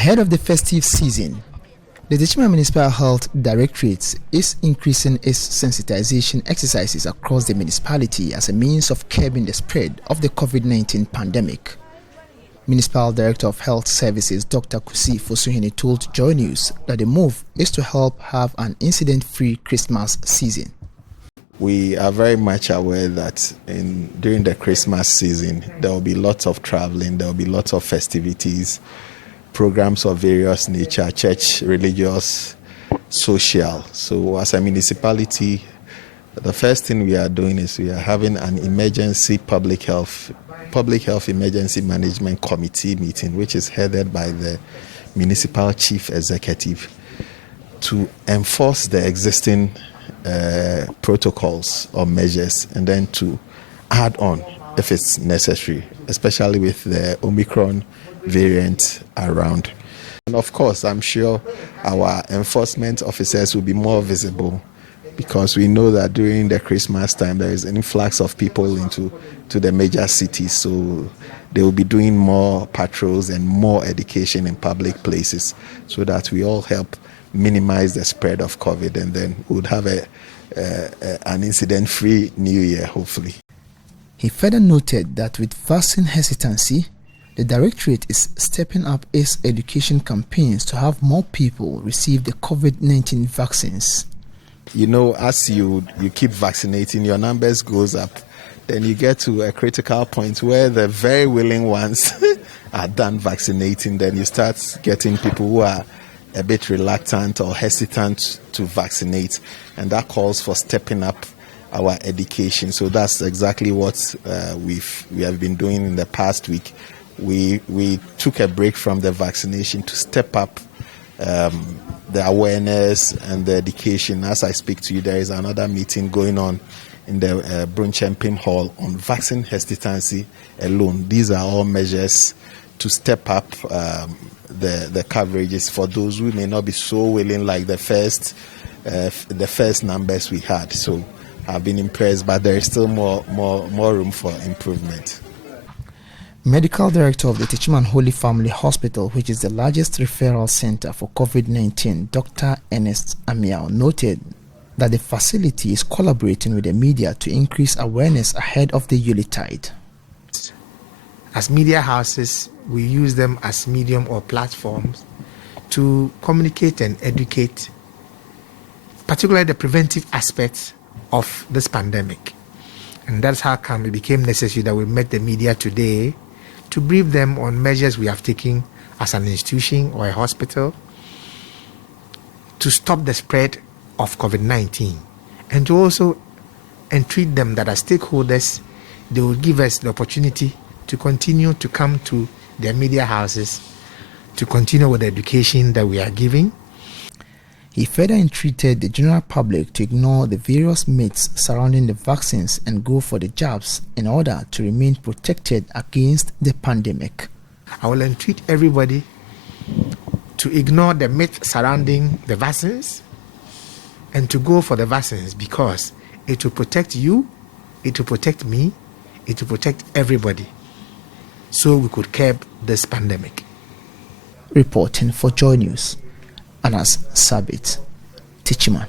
Ahead of the festive season, the Techiman Municipal Health Directorate is increasing its sensitization exercises across the municipality as a means of curbing the spread of the COVID-19 pandemic. Municipal Director of Health Services Dr. Kusi Fosuhene told Joy News that the move is to help have an incident-free Christmas season. We are very much aware that during the Christmas season, there will be lots of traveling, there will be lots of festivities, programs of various nature, church, religious, social. So as a municipality, the first thing we are doing is we are having an emergency public health emergency management committee meeting, which is headed by the municipal chief executive, to enforce the existing protocols or measures, and then to add on if it's necessary, especially with the Omicron variant around. And of course, I'm sure our enforcement officers will be more visible, because we know that during the Christmas time there is an influx of people into the major cities, so they will be doing more patrols and more education in public places, so that we all help minimize the spread of COVID, and then we would have an incident-free New Year, hopefully. He further noted that with vaccine hesitancy, the Directorate is stepping up its education campaigns to have more people receive the COVID-19 vaccines. You know, as you keep vaccinating, your numbers goes up. Then you get to a critical point where the very willing ones are done vaccinating. Then you start getting people who are a bit reluctant or hesitant to vaccinate, and that calls for stepping up our education. So that's exactly what we have been doing in the past week. We took a break from the vaccination to step up the awareness and the education. As I speak to you, there is another meeting going on in the Brunchempim Hall on vaccine hesitancy alone. These are all measures to step up the coverages for those who may not be so willing, like the first numbers we had. So I've been impressed, but there is still more room for improvement. Medical Director of the Techiman Holy Family Hospital, which is the largest referral center for COVID-19, Dr. Ernest Amiao, noted that the facility is collaborating with the media to increase awareness ahead of the Yuletide. As media houses, we use them as medium or platforms to communicate and educate, particularly the preventive aspects of this pandemic. And that's how come it became necessary that we met the media today to brief them on measures we have taken as an institution or a hospital to stop the spread of COVID-19, and to also entreat them that as stakeholders, they will give us the opportunity to continue to come to their media houses to continue with the education that we are giving. He further entreated the general public to ignore the various myths surrounding the vaccines and go for the jabs in order to remain protected against the pandemic. I will entreat everybody to ignore the myth surrounding the vaccines and to go for the vaccines, because it will protect you, it will protect me, it will protect everybody, so we could curb this pandemic. Reporting for Joy News, Anas Sabit, Techiman.